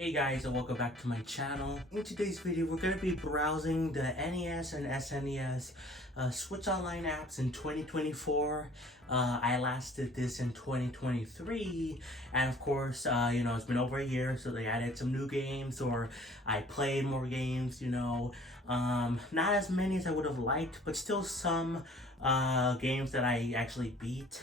Hey guys, and welcome back to my channel. In today's video, we're going to be browsing the NES and SNES Switch Online apps in 2024. I last did this in 2023, and of course, it's been over a year, so they added some new games, or I played more games, not as many as I would have liked, but still some games that I actually beat.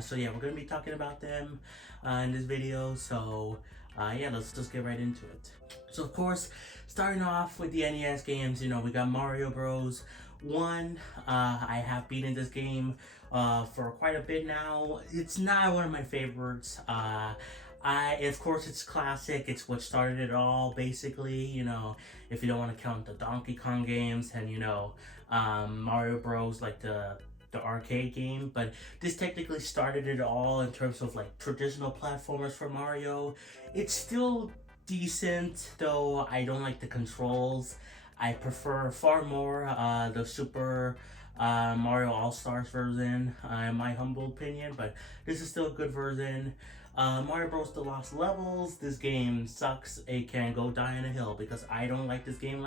So yeah, we're going to be talking about them in this video, so yeah, let's just get right into it. So of course, starting off with the NES games, we got Mario Bros. 1. I have beaten this game for quite a bit now. It's not one of my favorites. Of course, it's classic. It's what started it all, basically. If you don't want to count the Donkey Kong games and Mario Bros. Like the arcade game, but this technically started it all in terms of like traditional platformers for Mario. It's still decent, though I don't like the controls. I prefer far more the Super Mario All-Stars version, in my humble opinion, but this is still a good version. Mario Bros. The Lost Levels, this game sucks. It can go die on a hill because I don't like this game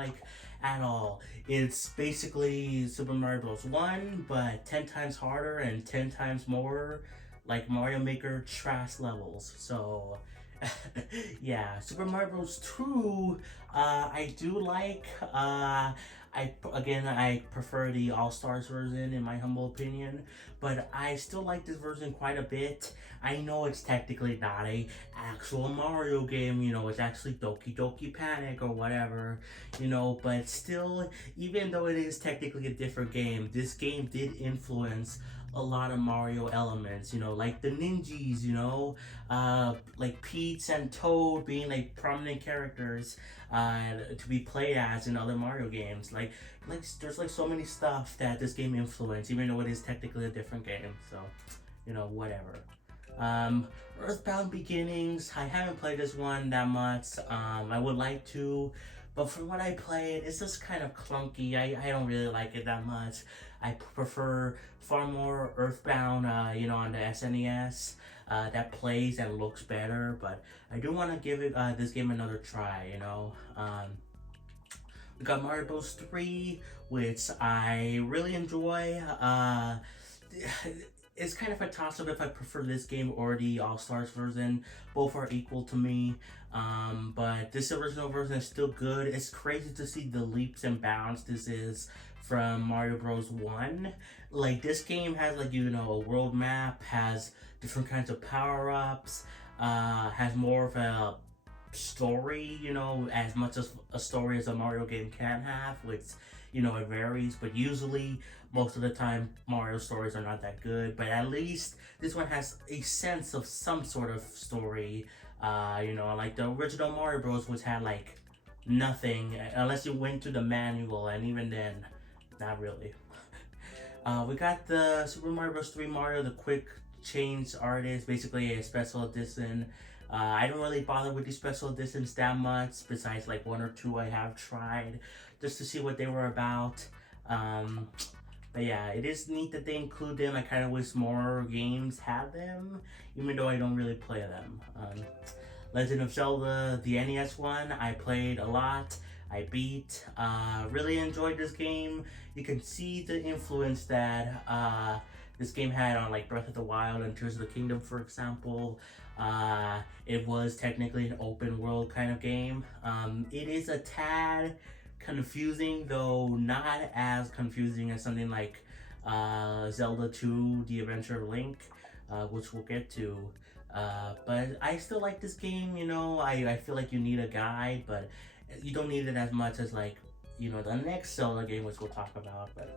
at all. It's basically Super Mario Bros. 1, but 10 times harder and 10 times more like Mario Maker trash levels. So yeah, Super Mario Bros. 2, I do like. I prefer the All Stars version in my humble opinion, but I still like this version quite a bit. I know it's technically not a actual Mario game, it's actually Doki Doki Panic or whatever, but still, even though it is technically a different game, this game did influence a lot of Mario elements, like the ninjas, like Peach and Toad being like prominent characters to be played as in other Mario games. Like there's like so many stuff that this game influenced, even though it is technically a different game. So, whatever. Earthbound Beginnings, I haven't played this one that much. I would like to, but from what I played, it's just kind of clunky. I don't really like it that much. I prefer far more Earthbound, on the SNES. That plays and looks better, but I do want to give it this game another try. We got Mario Bros. 3, which I really enjoy. It's kind of a toss-up if I prefer this game or the All-Stars version. Both are equal to me, but this original version is still good. It's crazy to see the leaps and bounds this is from Mario Bros. 1. Like, this game has, like, a world map, has different kinds of power-ups, has more of a story, as much as a story as a Mario game can have, which, it varies, but usually, most of the time, Mario stories are not that good, but at least this one has a sense of some sort of story, like the original Mario Bros. Which had, like, nothing, unless you went to the manual, and even then, not really. We got the Super Mario Bros. 3 Mario, the Quick Change Artist, basically a special edition. I don't really bother with these special editions that much, besides like one or two I have tried, just to see what they were about. But yeah, it is neat that they include them. I kind of wish more games had them, even though I don't really play them. Legend of Zelda, the NES one, I played a lot. I beat. Really enjoyed this game. You can see the influence that this game had on like Breath of the Wild and Tears of the Kingdom, for example. It was technically an open world kind of game. It is a tad confusing, though not as confusing as something like Zelda 2, The Adventure of Link, which we'll get to. But I still like this game, I feel like you need a guide, but you don't need it as much as like, the next Zelda game, which we'll talk about. But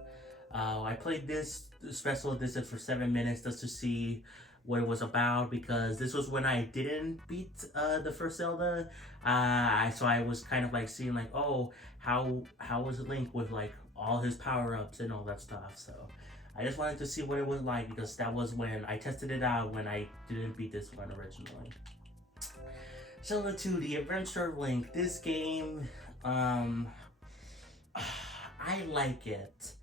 I played this special edition for 7 minutes just to see what it was about, because this was when I didn't beat the first Zelda. So I was kind of like seeing like, oh, how was Link with like all his power-ups and all that stuff. So I just wanted to see what it was like, because that was when I tested it out when I didn't beat this one originally. Zelda 2, The Adventure of Link. This game, I like it,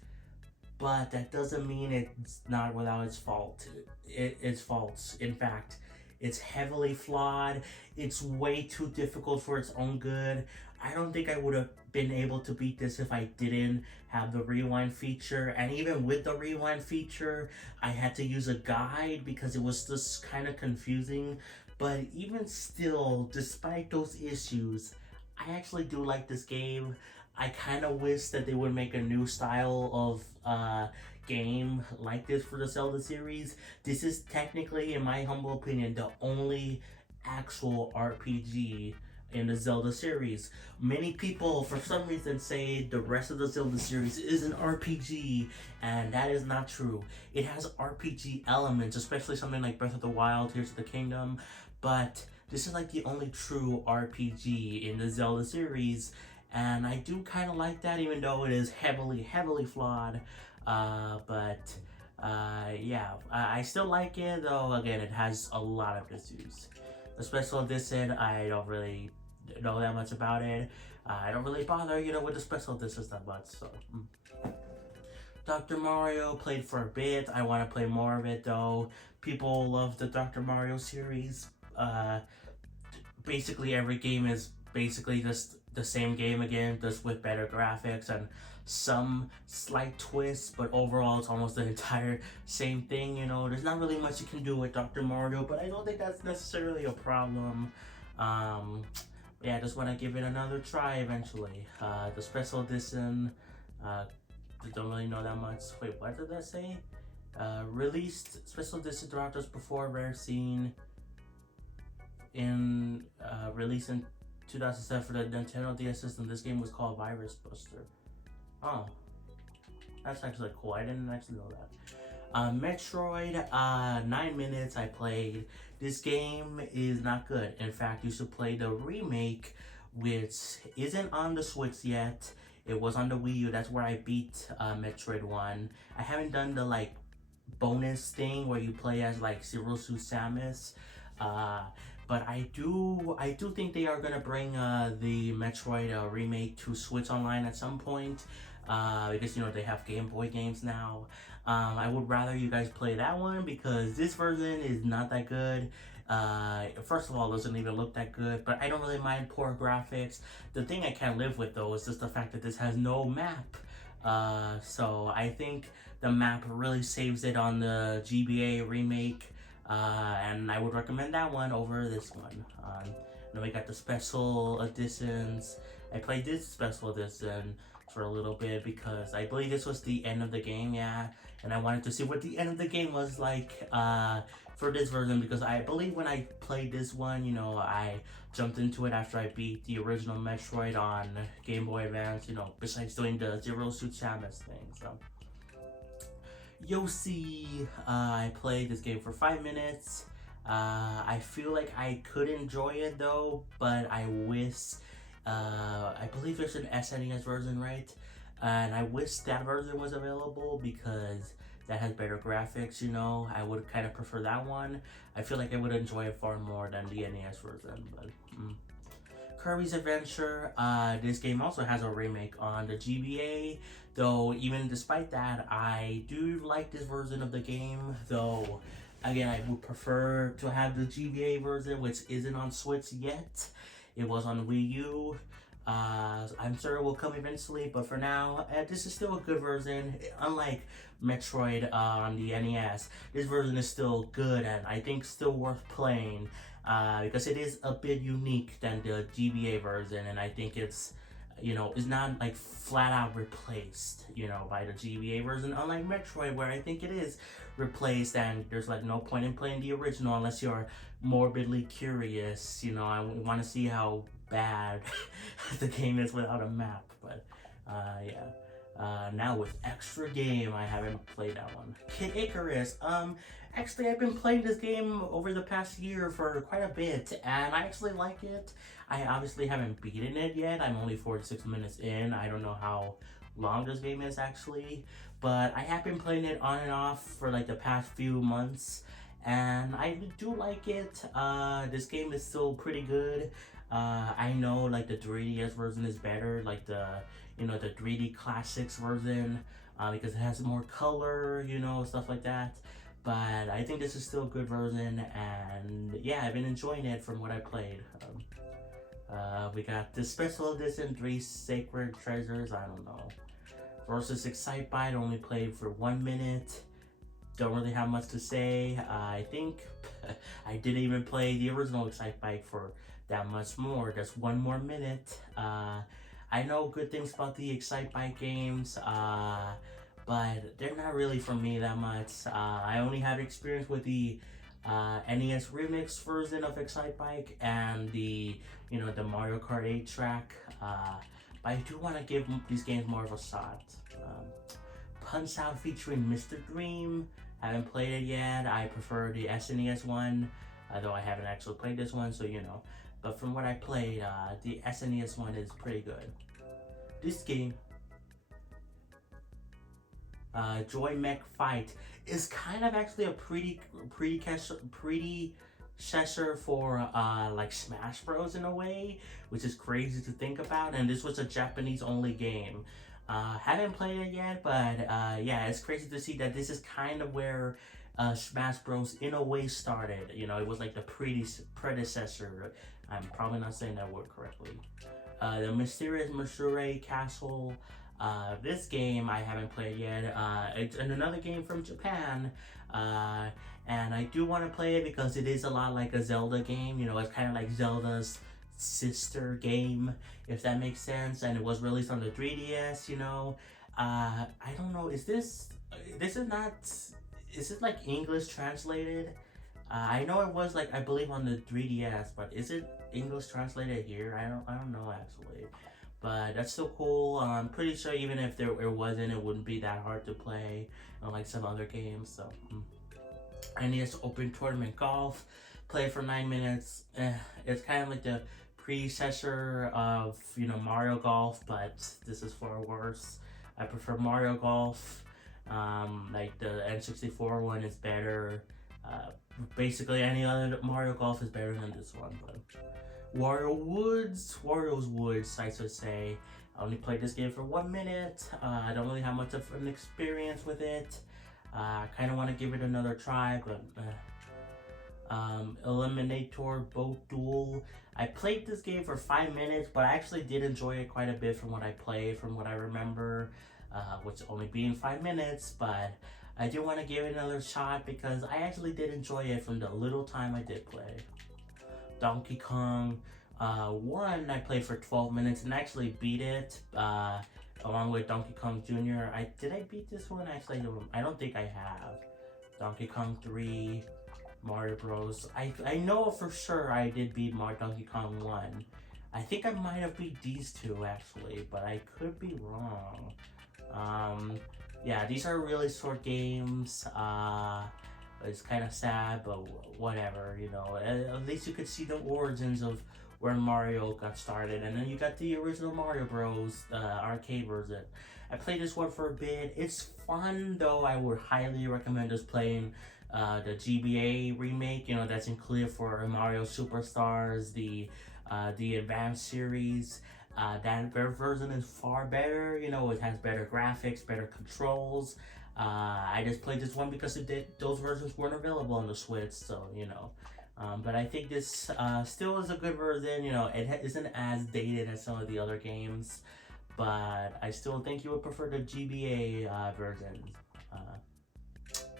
but that doesn't mean it's not without its fault. Its faults. In fact, It's heavily flawed. It's way too difficult for its own good. I don't think I would have been able to beat this if I didn't have the rewind feature. And even with the rewind feature, I had to use a guide because it was just kind of confusing. But even still, despite those issues, I actually do like this game. I kind of wish that they would make a new style of game like this for the Zelda series. This is technically, in my humble opinion, the only actual RPG in the Zelda series. Many people, for some reason, say the rest of the Zelda series is an RPG, and that is not true. It has RPG elements, especially something like Breath of the Wild, Tears of the Kingdom, but this is like the only true RPG in the Zelda series, and I do kind of like that, even though it is heavily flawed. Yeah, I still like it, though again, it has a lot of issues. The special edition, I don't really know that much about it. I don't really bother, with the special editions that much, so. Dr. Mario played for a bit. I want to play more of it, though. People love the Dr. Mario series. Basically, every game is basically just the same game again, just with better graphics and some slight twists, but overall it's almost the entire same thing. There's not really much you can do with Dr. Mario, but I don't think that's necessarily a problem. Yeah, I just want to give it another try eventually. The special edition, I don't really know that much. Wait, what did that say? Released special edition directors before rare scene in release in 2007 for the Nintendo DS system. This game was called Virus Buster. Oh, that's actually cool. I didn't actually know that. Metroid, 9 minutes I played. This game is not good. In fact, you should play the remake, which isn't on the Switch yet. It was on the Wii U. That's where I beat Metroid 1. I haven't done the bonus thing where you play as Zero Suit Samus. But I do think they are gonna bring the Metroid remake to Switch Online at some point, because they have Game Boy games now. I would rather you guys play that one because this version is not that good. First of all, it doesn't even look that good, but I don't really mind poor graphics. The thing I can't live with though is just the fact that this has no map. So I think the map really saves it on the GBA remake. And I would recommend that one over this one. Then we got the special editions. I played this special edition for a little bit because I believe this was the end of the game, yeah. And I wanted to see what the end of the game was like for this version because I believe when I played this one, I jumped into it after I beat the original Metroid on Game Boy Advance, besides doing the Zero Suit Samus thing, so. Yoshi, I played this game for 5 minutes. I feel like I could enjoy it though, but I wish, I believe there's an SNES version, right? And I wish that version was available because that has better graphics, I would kind of prefer that one. I feel like I would enjoy it far more than the NES version, but Kirby's Adventure, this game also has a remake on the GBA, though even despite that, I do like this version of the game, though again, I would prefer to have the GBA version, which isn't on Switch yet. It was on Wii U. I'm sure it will come eventually, but for now, this is still a good version. Unlike Metroid on the NES, this version is still good and I think still worth playing because it is a bit unique than the GBA version, and I think it's not flat out replaced, by the GBA version, unlike Metroid where I think it is replaced and there's no point in playing the original unless you're morbidly curious. I want to see how bad the game is without a map, but yeah. Now with extra game, I haven't played that one. Kid Icarus, actually I've been playing this game over the past year for quite a bit, and I actually like it. I obviously haven't beaten it yet, I'm only 46 minutes in, I don't know how long this game is actually, but I have been playing it on and off for the past few months, and I do like it. This game is still pretty good. I know the 3DS version is better, the 3D Classics version, because it has more color, stuff like that. but I think this is still a good version, and yeah, I've been enjoying it from what I played. We got the special edition 3 Sacred Treasures, I don't know, versus Excitebike. Only played for 1 minute. Don't really have much to say. I think I didn't even play the original Excitebike for that much more. Just 1 more minute. I know good things about the Excitebike games, but they're not really for me that much. I only have experience with the NES remix version of Excitebike and the the Mario Kart 8 track. But I do want to give these games more of a shot. Punch Out featuring Mr. Dream. Haven't played it yet. I prefer the SNES one, though I haven't actually played this one, so But from what I played, the SNES one is pretty good. This game, Joy Mech Fight, is kind of actually a pretty successor for like Smash Bros in a way, which is crazy to think about. And this was a Japanese only game. Haven't played it yet, but yeah, it's crazy to see that this is kind of where Smash Bros in a way started. It was like the predecessor. I'm probably not saying that word correctly. The Mysterious Missouri Castle. This game I haven't played yet. It's another game from Japan. And I do want to play it because it is a lot like a Zelda game. It's kind of like Zelda's sister game, if that makes sense. And it was released on the 3DS. I don't know. Is this like English translated? I know it was like, I believe, on the 3DS, but is it English translated here? I don't know actually. But that's still cool. I'm pretty sure even if it wasn't, it wouldn't be that hard to play, like some other games. So, NES Open Tournament Golf, play for 9 minutes. It's kind of like the predecessor of Mario Golf, but this is far worse. I prefer Mario Golf. Like the N64 one is better. Basically, any other Mario Golf is better than this one. But Wario's Woods, I should say. I only played this game for 1 minute. I don't really have much of an experience with it. I kind of want to give it another try, but Eliminator Boat Duel. I played this game for 5 minutes, but I actually did enjoy it quite a bit from what I played, from what I remember, which only being 5 minutes, but I do want to give it another shot because I actually did enjoy it from the little time I did play. Donkey Kong 1, I played for 12 minutes and actually beat it, along with Donkey Kong Jr. Did I beat this one? Actually, I don't think I have. Donkey Kong 3, Mario Bros. I know for sure I did beat Donkey Kong 1. I think I might have beat these two actually, but I could be wrong. Yeah, these are really short games. It's kind of sad, but whatever, At least you could see the origins of where Mario got started. And then you got the original Mario Bros. Arcade version. I played this one for a bit. It's fun, though. I would highly recommend just playing the GBA remake, that's included for Mario Superstars, the Advanced series. That version is far better, it has better graphics, better controls. I just played this one because those versions weren't available on the Switch, so, but I think this still is a good version, it isn't as dated as some of the other games, but I still think you would prefer the GBA version.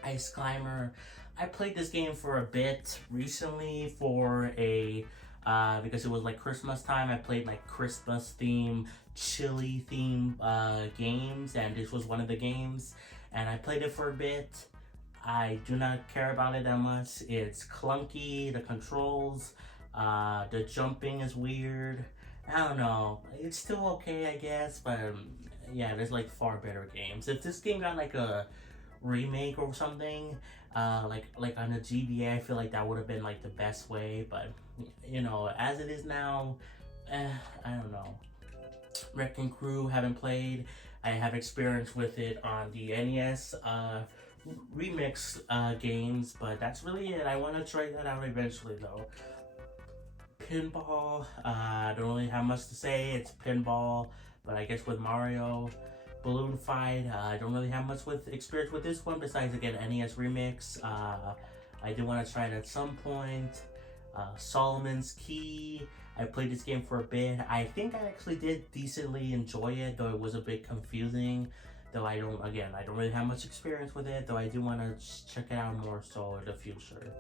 Ice Climber, I played this game for a bit recently for because it was like Christmas time. I played like Christmas theme, chili theme games, and this was one of the games, and I played it for a bit. I do not care about it that much. It's clunky, the controls, the jumping is weird. I don't know, it's still okay, I guess, but yeah, there's like far better games. If this game got like a remake or something, like on the GBA, I feel like that would have been like the best way, but as it is now, I don't know. Wrecking Crew, haven't played. I have experience with it on the NES remix games, but that's really it. I want to try that out eventually, though. Pinball, I don't really have much to say. It's pinball, but I guess with Mario. balloon fight. I don't really have much with experience with this one besides again NES remix. I do want to try it at some point. Solomon's Key. I played this game for a bit. I think I actually did decently enjoy it, though it was a bit confusing. Though I don't really have much experience with it, though I do want to check it out more so in the future.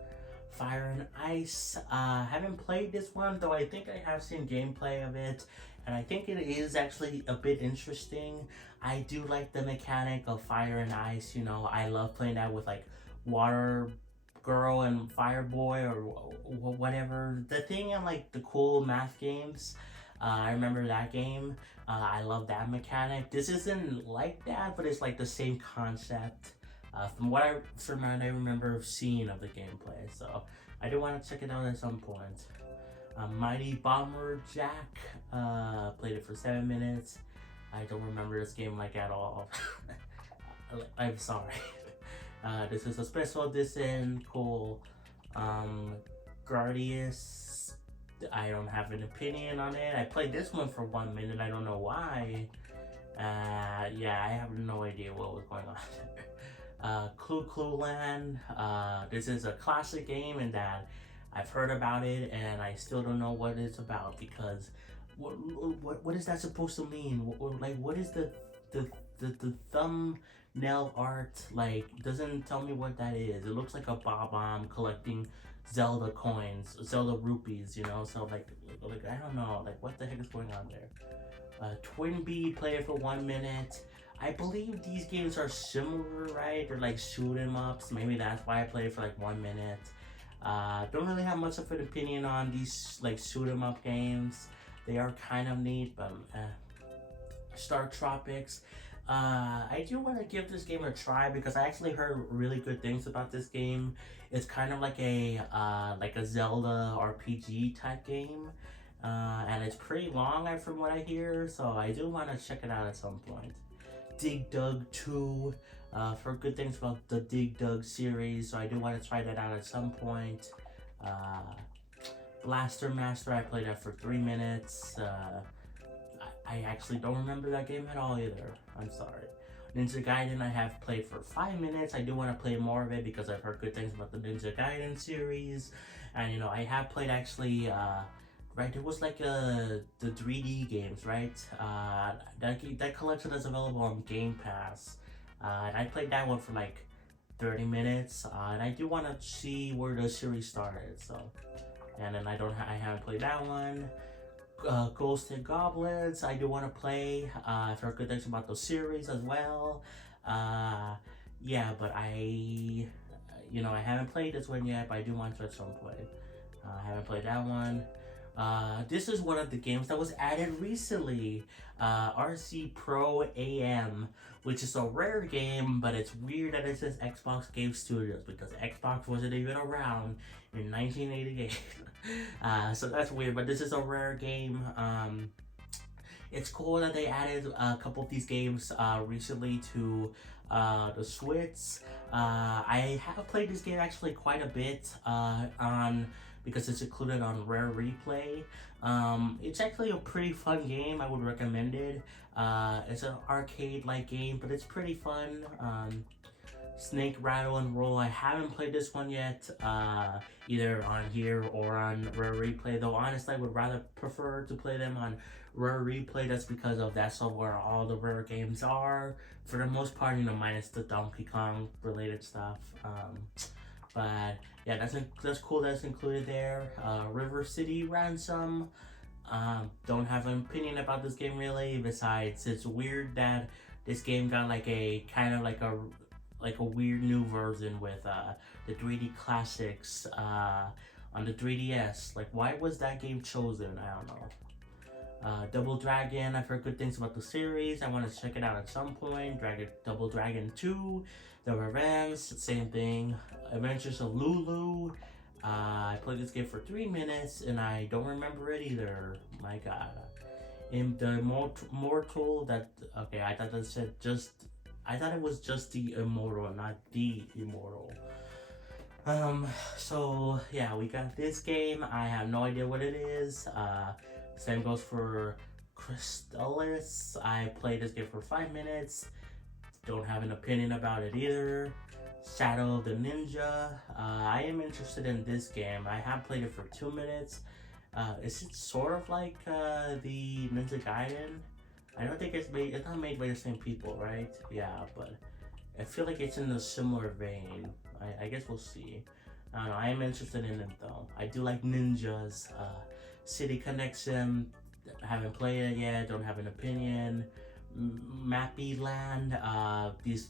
Fire and Ice. Haven't played this one, though I think I have seen gameplay of it, and I think it is actually a bit interesting. I do like the mechanic of Fire and Ice, you know, I love playing that with like Water Girl and Fire Boy or whatever. The thing in like the cool math games, I remember that game. I love that mechanic. This isn't like that, but it's like the same concept. From what I remember seeing of the gameplay, so I do want to check it out at some point. Mighty Bomber Jack, played it for 7 minutes. I don't remember this game like at all. I'm sorry. This is a special edition, cool. Guardius, I don't have an opinion on it. I played this one for 1 minute, I don't know why. Yeah, I have no idea what was going on there. Clue Land. This is a classic game in that I've heard about it and I still don't know what it's about, because what is that supposed to mean? Like, what is the thumbnail art? Like, doesn't tell me what that is. It looks like a Bob-omb collecting Zelda coins, Zelda rupees, you know. So like I don't know, like what the heck is going on there. Twin Bee, play it for 1 minute. I believe these games are similar, right? They're like shoot 'em ups. Maybe that's why I played for like 1 minute. Don't really have much of an opinion on these like shoot 'em up games. They are kind of neat, but Star Tropics. I do want to give this game a try because I actually heard really good things about this game. It's kind of like a Zelda RPG type game, and it's pretty long from what I hear. So I do want to check it out at some point. Dig Dug 2, for good things about the Dig Dug series, so I do want to try that out at some point. Blaster Master, I played that for 3 minutes. I actually don't remember that game at all either. I'm sorry. Ninja Gaiden, I have played for 5 minutes. I do want to play more of it because I've heard good things about the Ninja Gaiden series. And you know, I have played actually, right, it was like the 3D games, right? That collection is available on Game Pass. And I played that one for like 30 minutes. And I do want to see where the series started, so. And then I haven't played that one. Ghosts and Goblins, I do want to play. I've heard good things about the series as well. Yeah, but I haven't played this one yet, but I do want to at some point. I haven't played that one. This is one of the games that was added recently. RC Pro AM, which is a rare game, but it's weird that it says Xbox Game Studios because Xbox wasn't even around in 1988. So that's weird, but this is a rare game. It's cool that they added a couple of these games recently to the Switch. I have played this game actually quite a bit because it's included on Rare Replay. It's actually a pretty fun game. I would recommend it. It's an arcade-like game, but it's pretty fun. Snake Rattle and Roll, I haven't played this one yet, either on here or on Rare Replay, though honestly I would rather prefer to play them on Rare Replay. That's because that's where all the Rare games are, for the most part, you know, minus the Donkey Kong related stuff. But yeah, that's cool that's included there. River City Ransom, don't have an opinion about this game really, besides it's weird that this game got like a kind of like a weird new version with the 3D classics on the 3DS. Like, why was that game chosen? I don't know. Double Dragon, I've heard good things about the series. I want to check it out at some point. Double Dragon 2, The Revenge, same thing. Adventures of Lulu. I played this game for 3 minutes and I don't remember it either. My god. In the Mortal, that, okay, I thought that said just, I thought it was just the Immortal, not the Immortal. So yeah, we got this game. I have no idea what it is. Same goes for Crystallis. I played this game for 5 minutes. Don't have an opinion about it either. Shadow of the Ninja. I am interested in this game. I have played it for 2 minutes. Is it sort of like the Ninja Gaiden? I don't think it's made. It's not made by the same people, right? Yeah, but I feel like it's in a similar vein. I guess we'll see. I don't know. I am interested in it though. I do like ninjas. City Connection. Haven't played it yet. Don't have an opinion. Mappy Land. These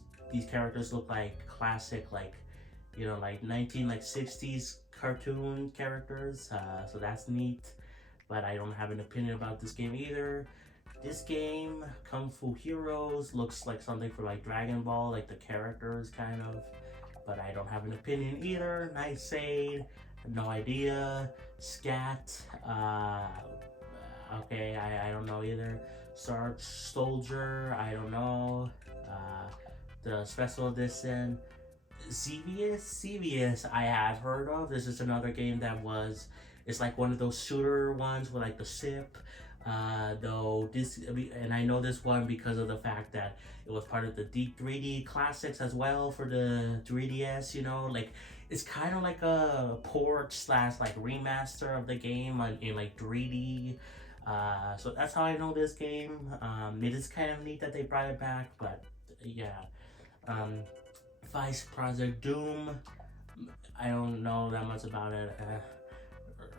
characters look like classic, like like 60s cartoon characters. So that's neat. But I don't have an opinion about this game either. This game, Kung Fu Heroes, looks like something for like Dragon Ball, like the characters kind of. But I don't have an opinion either. Nice Aid, no idea. Scat, okay, I don't know either. Sarge Soldier, I don't know. The special edition. Xevious, I have heard of. This is another game that it's like one of those shooter ones with like the sip. Though this, and I know this one because of the fact that it was part of the 3D classics as well for the 3DS. Like it's kind of like a port slash like remaster of the game in like 3D. So that's how I know this game. It is kind of neat that they brought it back, but yeah. Vice Project Doom. I don't know that much about it.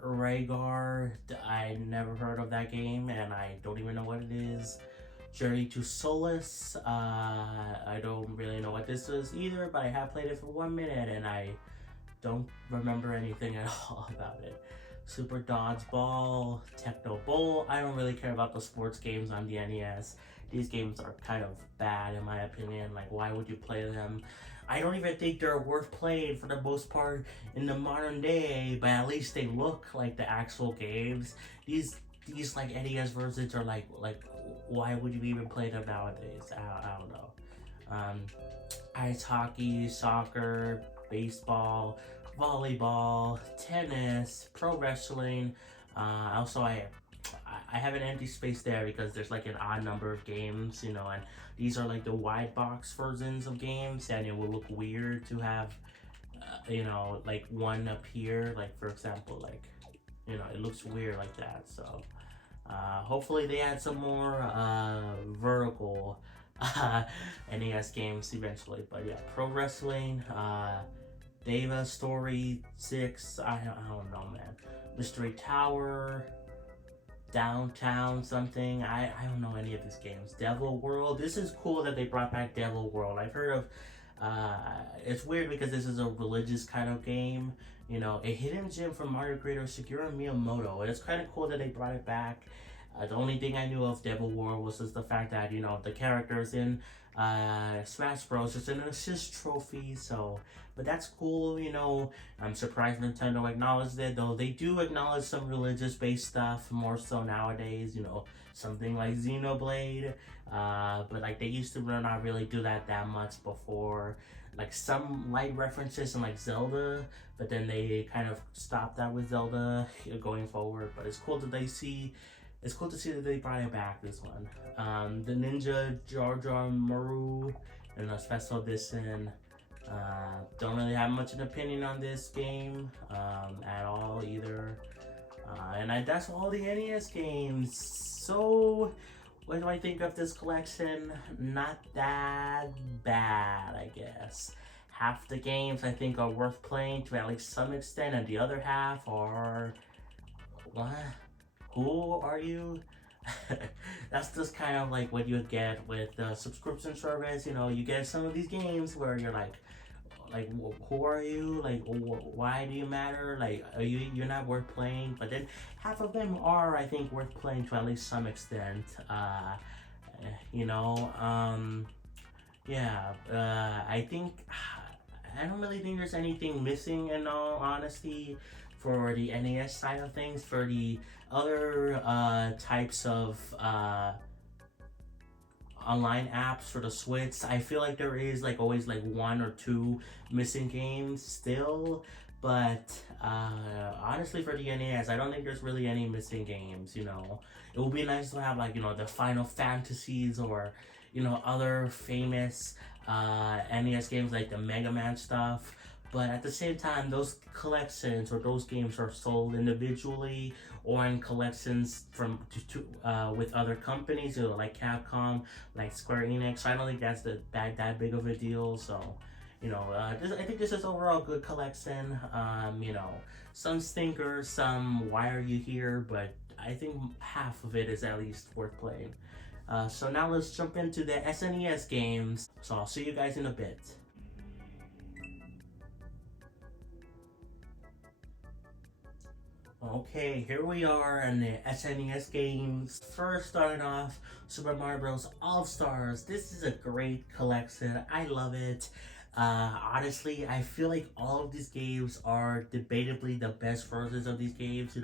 Rhaegar, I never heard of that game and I don't even know what it is. Journey to Solace, I don't really know what this is either, but I have played it for 1 minute and I don't remember anything at all about it. Super Dodgeball, Techno Bowl, I don't really care about the sports games on the NES. These games are kind of bad in my opinion, like why would you play them? I don't even think they're worth playing for the most part in the modern day, but at least they look like the actual games. These like NES versions are like why would you even play them nowadays? I don't know. Ice hockey, soccer, baseball, volleyball, tennis, pro wrestling. Also, I have an empty space there because there's like an odd number of games, and these are like the wide box versions of games, and it will look weird to have, like one up here, like for example, like, it looks weird like that. So, hopefully they add some more vertical NES games eventually. But yeah, pro wrestling, Deva Story 6, I don't know, man. Mystery Tower, Downtown something, I don't know any of these games. Devil World, this is cool that they brought back Devil World. I've heard of, it's weird because this is a religious kind of game, a hidden gem from Mario creator Shigeru Miyamoto. It's kind of cool that they brought it back. The only thing I knew of Devil World was just the fact that, the characters in Smash Bros. It's an assist trophy, so, but that's cool, I'm surprised Nintendo acknowledged it, though they do acknowledge some religious-based stuff, more so nowadays, something like Xenoblade, but like they used to not really do that much before, like some light references in like Zelda, but then they kind of stopped that with Zelda going forward, but it's cool to see that they brought it back, this one. The Ninja Jar Jar Maru in a special edition. Don't really have much of an opinion on this game at all either. And that's all the NES games. So, what do I think of this collection? Not that bad, I guess. Half the games I think are worth playing to at least some extent, and the other half are... what? Who are you? That's just kind of like what you get with the subscription service. You get some of these games where you're like who are you? Like, why do you matter? Like, you're not worth playing. But then half of them are, I think, worth playing to at least some extent. Yeah. I think I don't really think there's anything missing, in all honesty, for the NES side of things. For the other types of online apps for the Switch, I feel like there is like always like 1 or 2 missing games still, But honestly, for the NES, I don't think there's really any missing games. It would be nice to have like the Final Fantasies or other famous NES games like the Mega Man stuff. But at the same time, those collections or those games are sold individually or in collections from with other companies, like Capcom, like Square Enix. I don't think that's that big of a deal. So I think this is overall good collection. Some stinkers, some why are you here, but I think half of it is at least worth playing. So now let's jump into the SNES games. So I'll see you guys in a bit. Okay, here we are in the SNES games. First, starting off, Super Mario Bros. All Stars. This is a great collection. I love it. Honestly, I feel like all of these games are debatably the best versions of these games.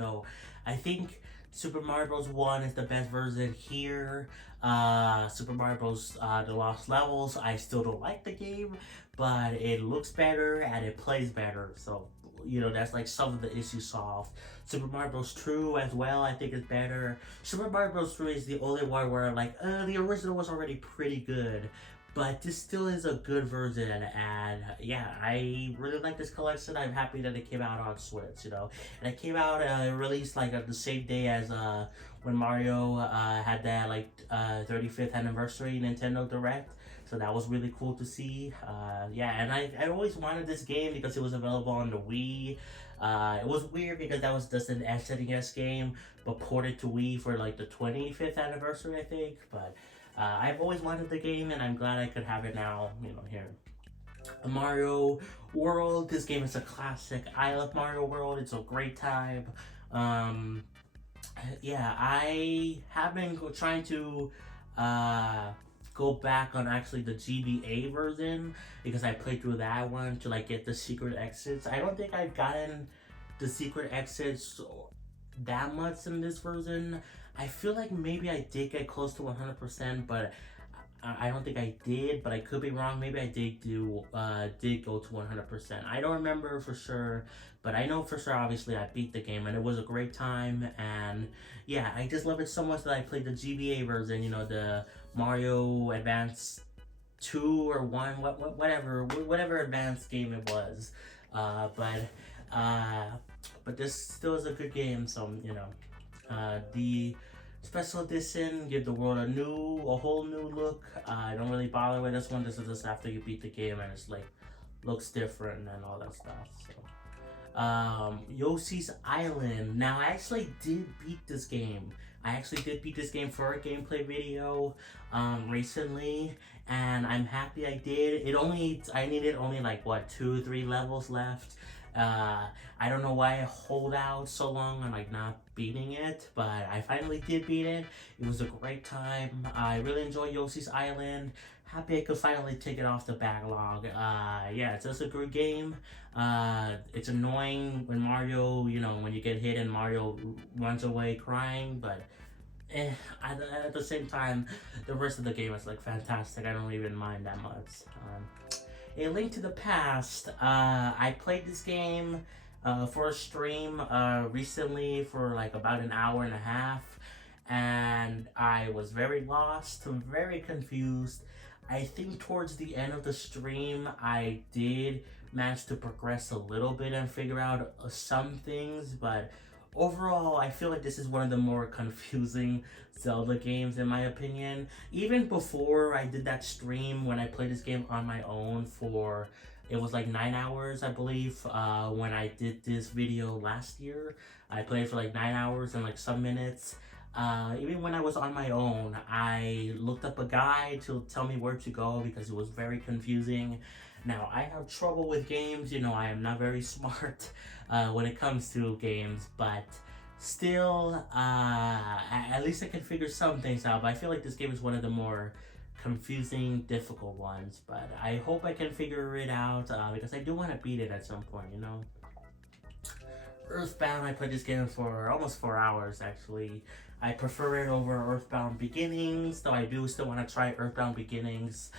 I think Super Mario Bros. 1 is the best version here. Super Mario Bros. The Lost Levels, I still don't like the game, but it looks better and it plays better. So, that's like some of the issues solved. Super Mario Bros. 2 as well, I think is better. Super Mario Bros. 3 is the only one where I'm like, the original was already pretty good. But this still is a good version, and yeah, I really like this collection. I'm happy that it came out on Switch, And it came out, released like on the same day as when Mario had that like 35th anniversary Nintendo Direct. So that was really cool to see. Yeah, and I always wanted this game because it was available on the Wii. It was weird because that was just an SNES game, but ported to Wii for like the 25th anniversary, I think. But I've always wanted the game, and I'm glad I could have it now, here. Mario World, this game is a classic. I love Mario World, it's a great time. Yeah, I have been trying to go back on actually the GBA version because I played through that one to like get the secret exits. I don't think I've gotten the secret exits that much in this version. I feel like maybe I did get close to 100%, but I don't think I did, but I could be wrong. Maybe I did go to 100%. I don't remember for sure, but I know for sure, obviously, I beat the game, and it was a great time, and yeah, I just love it so much that I played the GBA version, the Mario Advance 2 or 1, whatever advanced game it was, but this still is a good game, so, the special edition give the world a whole new look. I don't really bother with this one. This is just after you beat the game and it's like looks different and all that stuff. So, Yoshi's Island. Now I actually did beat this game. I actually did beat this game for a gameplay video recently, and I'm happy I did. I needed only like what 2-3 levels left. I don't know why I hold out so long on like not beating it, but I finally did beat it. It was a great time. I really enjoyed Yoshi's Island. Happy I could finally take it off the backlog. Yeah, it's just a good game. It's annoying when Mario, when you get hit and Mario runs away crying, but at the same time, the rest of the game is like fantastic. I don't even mind that much. A Link to the Past. I played this game for a stream recently for like about an hour and a half, and I was very lost, very confused. I think towards the end of the stream, I did manage to progress a little bit and figure out some things, but overall, I feel like this is one of the more confusing Zelda games in my opinion. Even before I did that stream when I played this game on my own for, it was like 9 hours, I believe, when I did this video last year. I played for like 9 hours and like some minutes. Even when I was on my own, I looked up a guide to tell me where to go because it was very confusing. Now, I have trouble with games, I am not very smart when it comes to games, but still, at least I can figure some things out. But I feel like this game is one of the more confusing, difficult ones, but I hope I can figure it out because I do want to beat it at some point, Earthbound, I played this game for almost 4 hours actually. I prefer it over Earthbound Beginnings, though I do still want to try Earthbound Beginnings.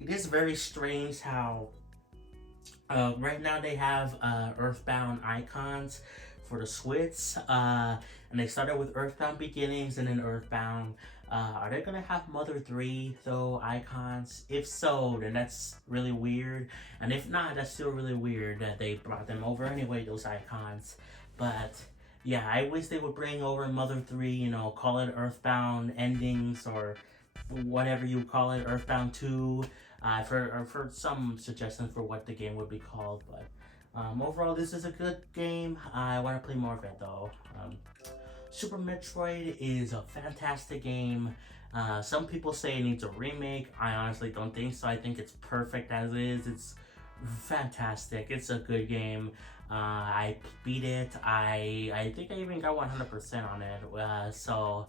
It is very strange how Right now they have Earthbound icons for the Switch, and they started with Earthbound Beginnings and then Earthbound. Are they gonna have Mother 3 though icons? If so, then that's really weird. And if not, that's still really weird that they brought them over anyway, those icons. But yeah, I wish they would bring over Mother 3, you know, call it Earthbound Endings or whatever you call it, Earthbound 2. I've heard some suggestions for what the game would be called, but overall, this is a good game. I want to play more of it though. Super Metroid is a fantastic game. Some people say it needs a remake. I honestly don't think so. I think it's perfect as is. It's fantastic. It's a good game. I beat it. I think I even got 100% on it. So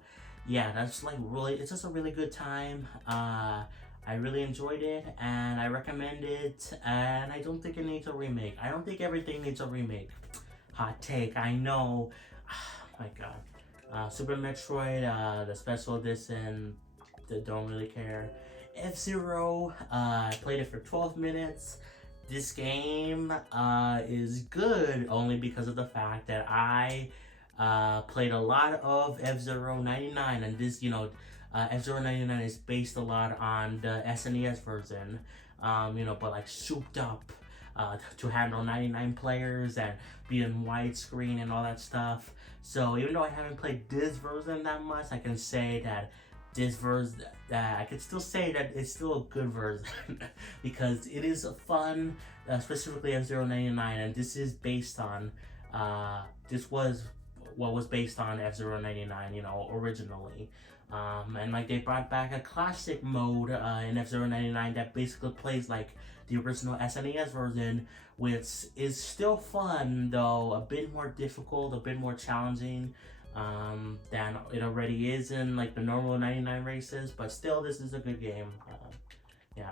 yeah, that's like really. It's just a really good time. I really enjoyed it and I recommend it. And I don't think it needs a remake. I don't think everything needs a remake. Hot take. I know. Oh my god. Super Metroid, the special edition, don't really care. F-Zero, I played it for 12 minutes. This game is good only because of the fact that I played a lot of F-Zero 99, and this, you know, F-Zero 99 is based a lot on the SNES version, you know, but like souped up to handle 99 players and be in widescreen and all that stuff. So even though I haven't played this version that much, I can say that this version, I can still say that it's still a good version because it is fun, specifically F-Zero 99, and this is based on, this was what was based on F-Zero 99, you know, originally. And like they brought back a classic mode in F-Zero 99 that basically plays like the original SNES version, which is still fun though, a bit more difficult, a bit more challenging than it already is in like the normal 99 races, but still this is a good game. Yeah.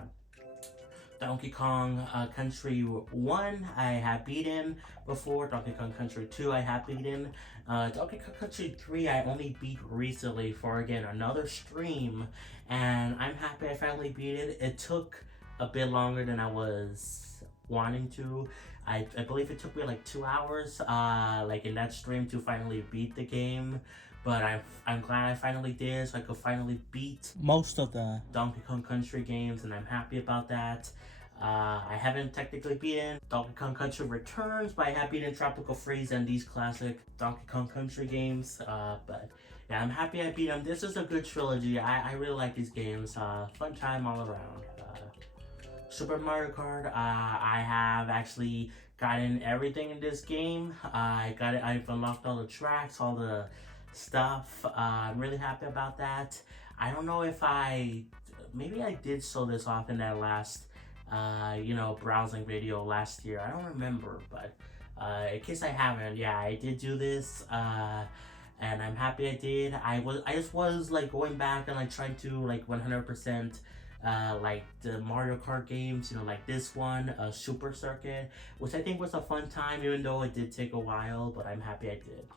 Donkey Kong Country 1 I have beaten before. Donkey Kong Country 2 I have beaten. Donkey Kong Country 3 I only beat recently for again another stream, and I'm happy I finally beat it. It took a bit longer than I was wanting to. I believe it took me like 2 hours like in that stream to finally beat the game. But I'm glad I finally did, so I could finally beat most of the Donkey Kong Country games, and I'm happy about that. I haven't technically beaten Donkey Kong Country Returns, but I have beaten Tropical Freeze and these classic Donkey Kong Country games. But yeah, I'm happy I beat them. This is a good trilogy. I really like these games. Fun time all around. Super Mario Kart, I have actually gotten everything in this game. I got it. I've unlocked all the tracks, all the stuff. I'm really happy about that. I don't know if maybe I did show this off in that last you know, browsing video last year. I don't remember, but in case I haven't, yeah, I did do this, and I'm happy I did. I just was like going back and like trying to like 100% like the Mario Kart games, you know, like this one, Super Circuit, which I think was a fun time, even though it did take a while, but I'm happy I did.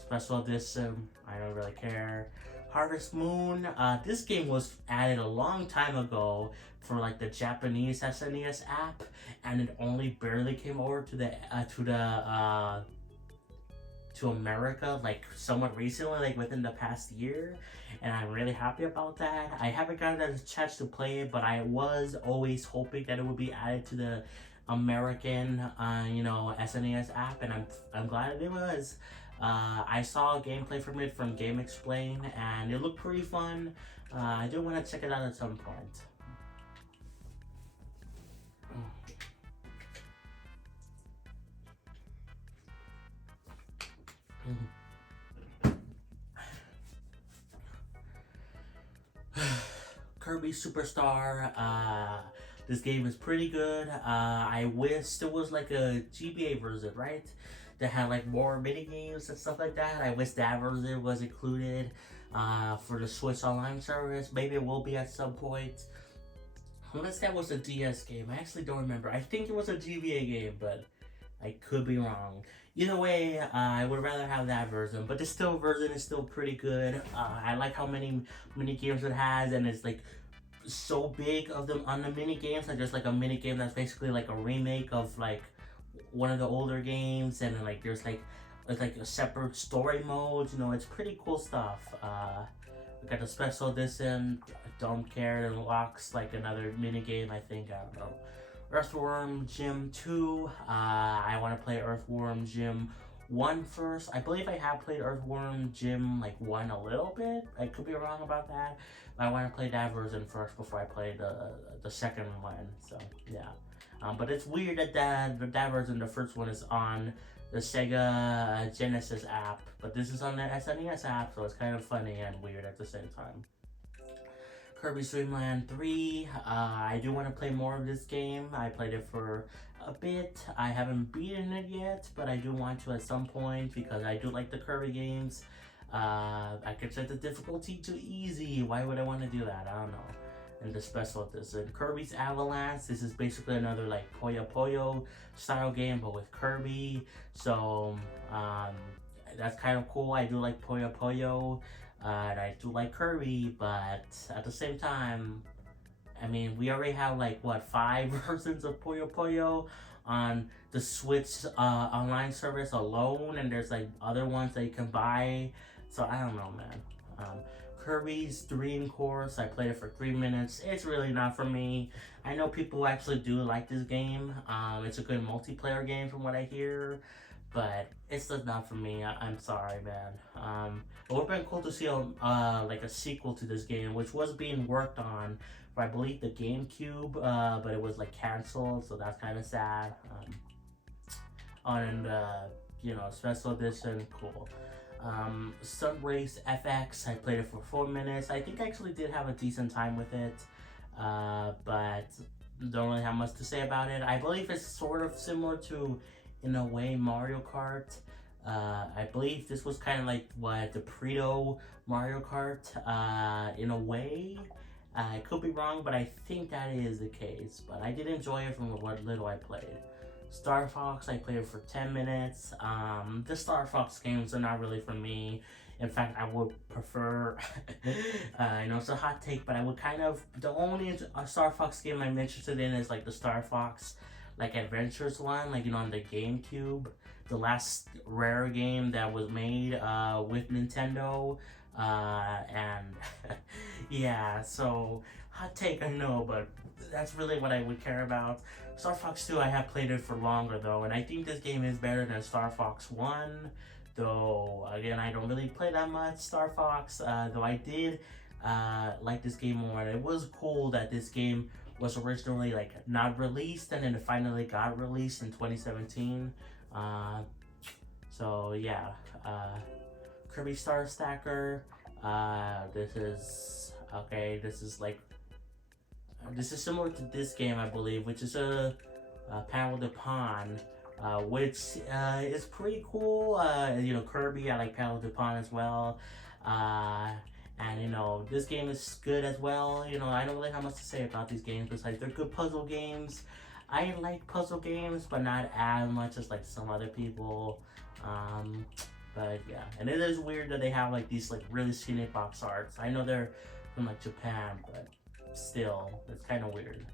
Special edition, I don't really care. Harvest Moon, this game was added a long time ago for like the Japanese SNES app, and it only barely came over to America like somewhat recently, like within the past year, and I'm really happy about that. I haven't gotten a chance to play it, but I was always hoping that it would be added to the American, you know, SNES app, and I'm glad it was. I saw gameplay from it from Game Explain, and it looked pretty fun. I do want to check it out at some point. Kirby Superstar, this game is pretty good. I wish there was like a GBA version, right? That had like more mini games and stuff like that. I wish that version was included for the Switch Online service. Maybe it will be at some point. Unless that was a DS game. I actually don't remember. I think it was a GBA game, but I could be wrong. Either way, I would rather have that version, but the still version is still pretty good. I like how many games it has, and it's like so big of them on the mini games. Like there's like a mini game that's basically like a remake of like one of the older games, and then like there's like a separate story mode. You know, it's pretty cool stuff. We got the special edition. I don't care. It unlocks like another mini game. I think, I don't know. Earthworm Jim 2. I want to play Earthworm Jim 1 first. I believe I have played Earthworm Jim like 1 a little bit. I could be wrong about that. But I want to play that version first before I play the second one. So yeah. But it's weird that that version, the first one, is on the Sega Genesis app, but this is on the SNES app, so it's kind of funny and weird at the same time. Kirby's Dream Land 3. I do want to play more of this game. I played it for a bit. I haven't beaten it yet, but I do want to at some point because I do like the Kirby games. I could set the difficulty to easy. Why would I want to do that? I don't know. And the special edition Kirby's Avalanche. This is basically another like Puyo Puyo style game, but with Kirby. So that's kind of cool. I do like Puyo Puyo, and I do like Kirby, but at the same time, I mean, we already have like what 5 versions of Puyo Puyo on the Switch online service alone, and there's like other ones that you can buy. So I don't know, man. Kirby's Dream Course. I played it for 3 minutes. It's really not for me. I know people actually do like this game. It's a good multiplayer game from what I hear, but it's just not for me. I'm sorry, man. It would have been cool to see like a sequel to this game, which was being worked on for, I believe, the GameCube, but it was like canceled, so that's kind of sad. And you know, special edition, cool. Sun Race FX, I played it for 4 minutes. I think I actually did have a decent time with it, but don't really have much to say about it. I believe it's sort of similar to, in a way, Mario Kart. I believe this was kind of like what the Preto Mario Kart, in a way. I could be wrong, but I think that is the case. But I did enjoy it from what little I played. Star Fox, I played it for 10 minutes. The Star Fox games are not really for me. In fact, I would prefer, I know it's a hot take, but I would kind of, the only Star Fox game I'm interested in is like the Star Fox like Adventures one, like, you know, on the GameCube. The last rare game that was made with Nintendo. And yeah, so hot take, I know, but that's really what I would care about. Star Fox 2, I have played it for longer though, and I think this game is better than Star Fox 1. Though, again, I don't really play that much Star Fox, though I did like this game more. And it was cool that this game was originally like not released, and then it finally got released in 2017. So yeah, Kirby Star Stacker. This is okay. This is like, this is similar to this game, I believe, which is a Panel de Pon, which is pretty cool. You know, Kirby, I like Panel de Pon as well. And you know, this game is good as well. You know, I don't really have much to say about these games besides they're good puzzle games. I like puzzle games, but not as much as like some other people. But yeah, and it is weird that they have like these like really scenic box arts. I know they're from like Japan, but still, it's kind of weird.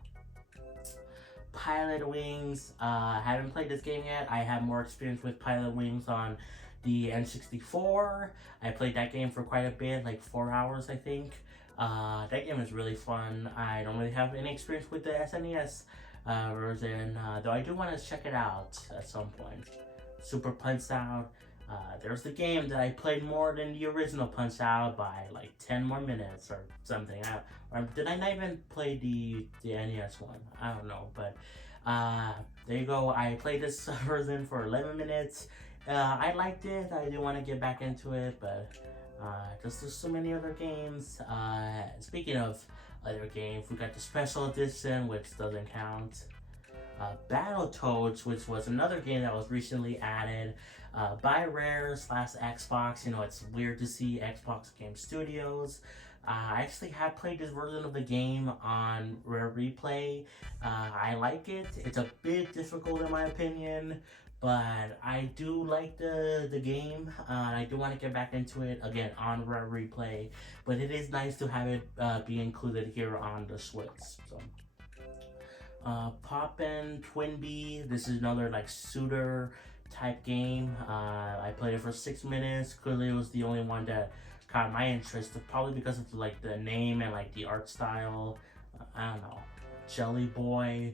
Pilot Wings. I haven't played this game yet. I have more experience with Pilot Wings on the N64. I played that game for quite a bit, like 4 hours, I think. That game is really fun. I don't really have any experience with the SNES version, though I do want to check it out at some point. Super Punch Out. There's the game that I played more than the original Punch Out by like 10 more minutes or something. Or did I not even play the NES one? I don't know, but there you go. I played this version for 11 minutes. I liked it. I do want to get back into it, but just there's so many other games. Speaking of other games, we got the special edition, which doesn't count. Battletoads, which was another game that was recently added by Rare / Xbox. You know, it's weird to see Xbox Game Studios. I actually have played this version of the game on Rare Replay. I like it. It's a bit difficult in my opinion, But I do like the game. I do want to get back into it again on Rare Replay, but it is nice to have it be included here on the Switch. So, Poppin' Twinbee. This is another like shooter type game. I played it for 6 minutes. Clearly, it was the only one that caught my interest. Probably because of like the name and like the art style. I don't know. Jelly Boy.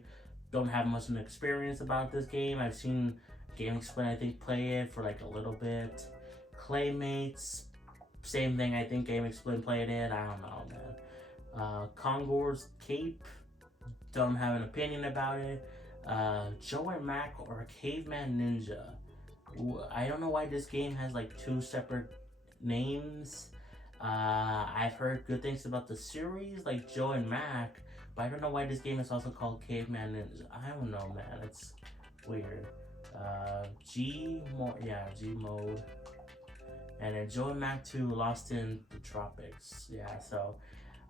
Don't have much of an experience about this game. I've seen Game Explain, I think, play it for like a little bit. Claymates, same thing. I think Game Explain played it. I don't know, man. Kongor's Cape, don't have an opinion about it. Joe and Mac or Caveman Ninja. I don't know why this game has like two separate names. I've heard good things about the series, like Joe and Mac, but I don't know why this game is also called Caveman Ninja. I don't know, man. It's weird. G mode. And then Joe and Mac 2 Lost in the Tropics. Yeah, so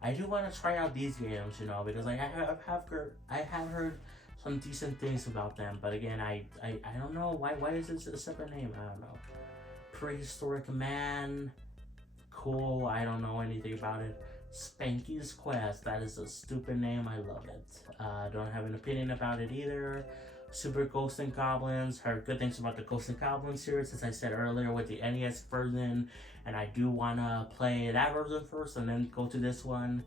I do want to try out these games, you know, because like I have heard some decent things about them, but again, I don't know why is this a separate name? I don't know. Prehistoric Man, cool. I don't know anything about it. Spanky's Quest, that is a stupid name. I love it. Don't have an opinion about it either. Super Ghosts and Goblins, heard good things about the Ghosts and Goblins series, as I said earlier, with the NES version, and I do want to play that version first and then go to this one.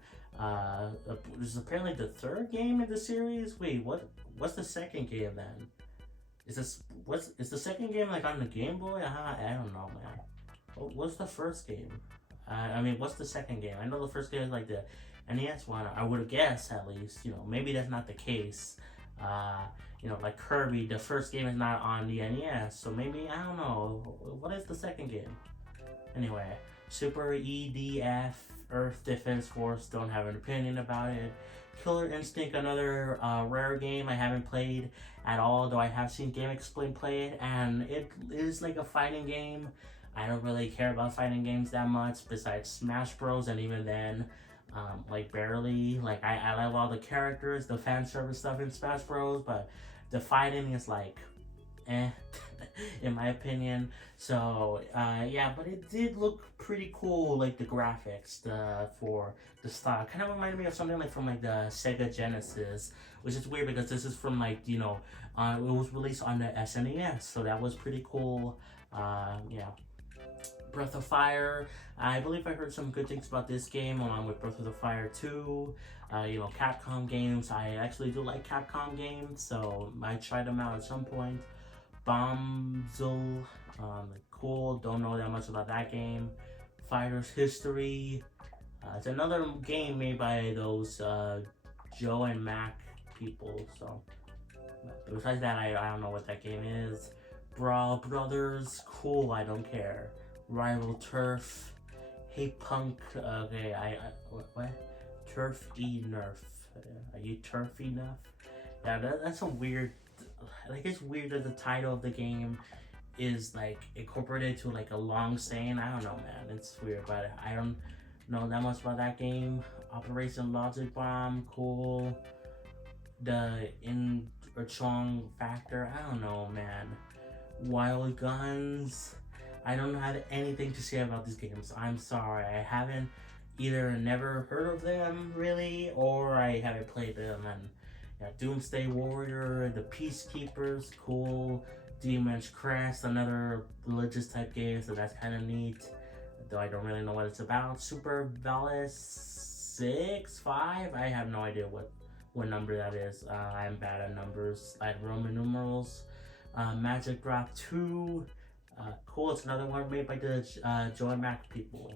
This is apparently the third game in the series. Wait, what's the second game then? Is the second game like on the Game Boy? I don't know, man. What's the first game? I mean, what's the second game? I know the first game is like the NES one. I would have guessed, at least. You know, maybe that's not the case. You know, like Kirby, the first game is not on the NES, so maybe, I don't know, what is the second game? Anyway, Super EDF, Earth Defense Force, don't have an opinion about it. Killer Instinct, another rare game I haven't played at all, though I have seen Game Explain play it, and it is like a fighting game. I don't really care about fighting games that much, besides Smash Bros, and even then, like barely. Like I love all the characters, the fan service stuff in Smash Bros, but the fighting is like, in my opinion. So yeah, but it did look pretty cool, like the graphics, for the style. Kind of reminded me of something like from like the Sega Genesis, which is weird because this is from like, you know, it was released on the SNES, so that was pretty cool. Yeah. Breath of Fire, I believe I heard some good things about this game along with Breath of the Fire 2. You know, Capcom games, I actually do like Capcom games, so might try them out at some point. Bombzil, cool, don't know that much about that game. Fighters History, it's another game made by those Joe and Mac people, so besides that, I don't know what that game is. Brawl Brothers, cool, I don't care. Rival Turf, Hey Punk, okay, what? Turf E Nerf, are you turf enough? Yeah, that's a weird, like it's weird that the title of the game is like incorporated to like a long saying. I don't know, man, it's weird, but I don't know that much about that game. Operation Logic Bomb, cool. The Chong Factor, I don't know, man. Wild Guns, I don't have anything to say about these games. I'm sorry, I haven't either never heard of them really, or I haven't played them. And yeah, Doomsday Warrior, The Peacekeepers, cool. Demon's Crest, another religious type game, so that's kind of neat, though I don't really know what it's about. Super Valis 6-5, I have no idea what number that is. I'm bad at numbers, like Roman numerals. Magic Drop 2, cool, it's another one made by the Joe and Mac people.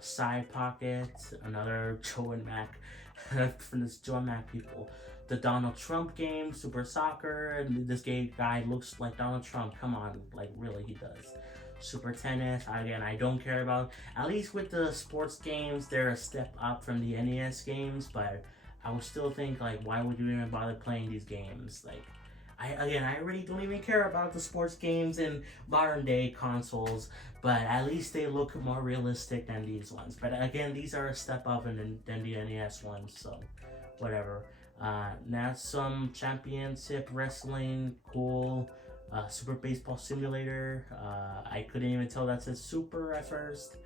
Side Pocket, another Joe and Mac from this Joe and Mac people. The Donald Trump game, Super Soccer, and this guy looks like Donald Trump. Come on, like really, he does. Super Tennis, again, I don't care about. At least with the sports games, they're a step up from the NES games, but I would still think, like, why would you even bother playing these games? Like, I really don't even care about the sports games in modern day consoles, but at least they look more realistic than these ones. But again, these are a step up than the NES ones, so whatever. Now some Championship Wrestling, cool. Super Baseball Simulator. I couldn't even tell that said Super at first.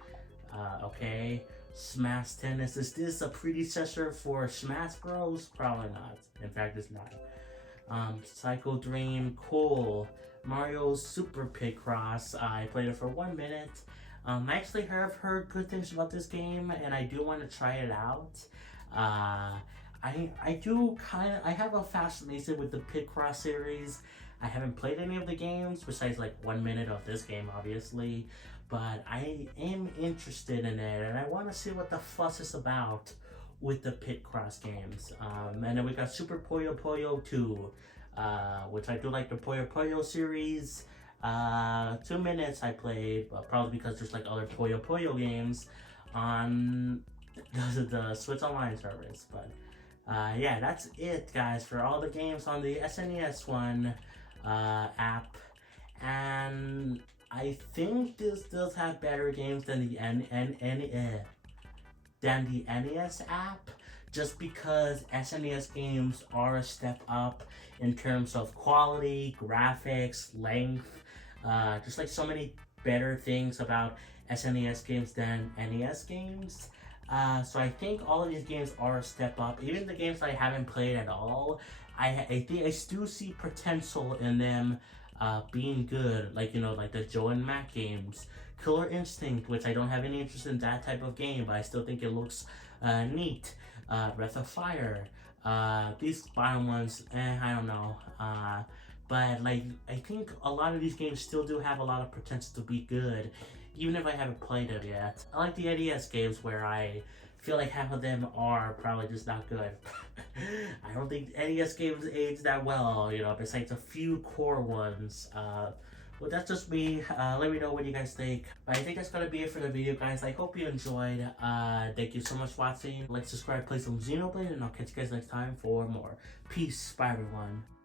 Okay. Smash Tennis. Is this a predecessor for Smash Bros? Probably not. In fact, it's not. Psycho Dream, cool. Mario Super Picross. I played it for 1 minute. I actually have heard good things about this game, and I do want to try it out. I have a fascination with the Picross series. I haven't played any of the games besides like 1 minute of this game, obviously, but I am interested in it, and I want to see what the fuss is about with the Picross games. And then we got Super Puyo Puyo 2, which I do like the Puyo Puyo series. 2 minutes I played, but probably because there's like other Puyo Puyo games on the Switch Online service. But yeah, that's it, guys, for all the games on the SNES one app. And I think this does have better games than the NES app, just because SNES games are a step up in terms of quality, graphics, length, just like so many better things about SNES games than NES games. So I think all of these games are a step up. Even the games I haven't played at all, I think I still see potential in them being good. Like, you know, like the Joe and Mac games. Killer Instinct, which I don't have any interest in that type of game, but I still think it looks neat. Breath of Fire. These bottom ones, I don't know. But like, I think a lot of these games still do have a lot of potential to be good, even if I haven't played it yet. I like the NES games where I feel like half of them are probably just not good. I don't think NES games age that well, you know, besides a few core ones. Well, that's just me. Let me know what you guys think. But I think that's gonna be it for the video, guys. I hope you enjoyed. Thank you so much for watching. Like, subscribe, play some Xenoblade, and I'll catch you guys next time for more. Peace. Bye, everyone.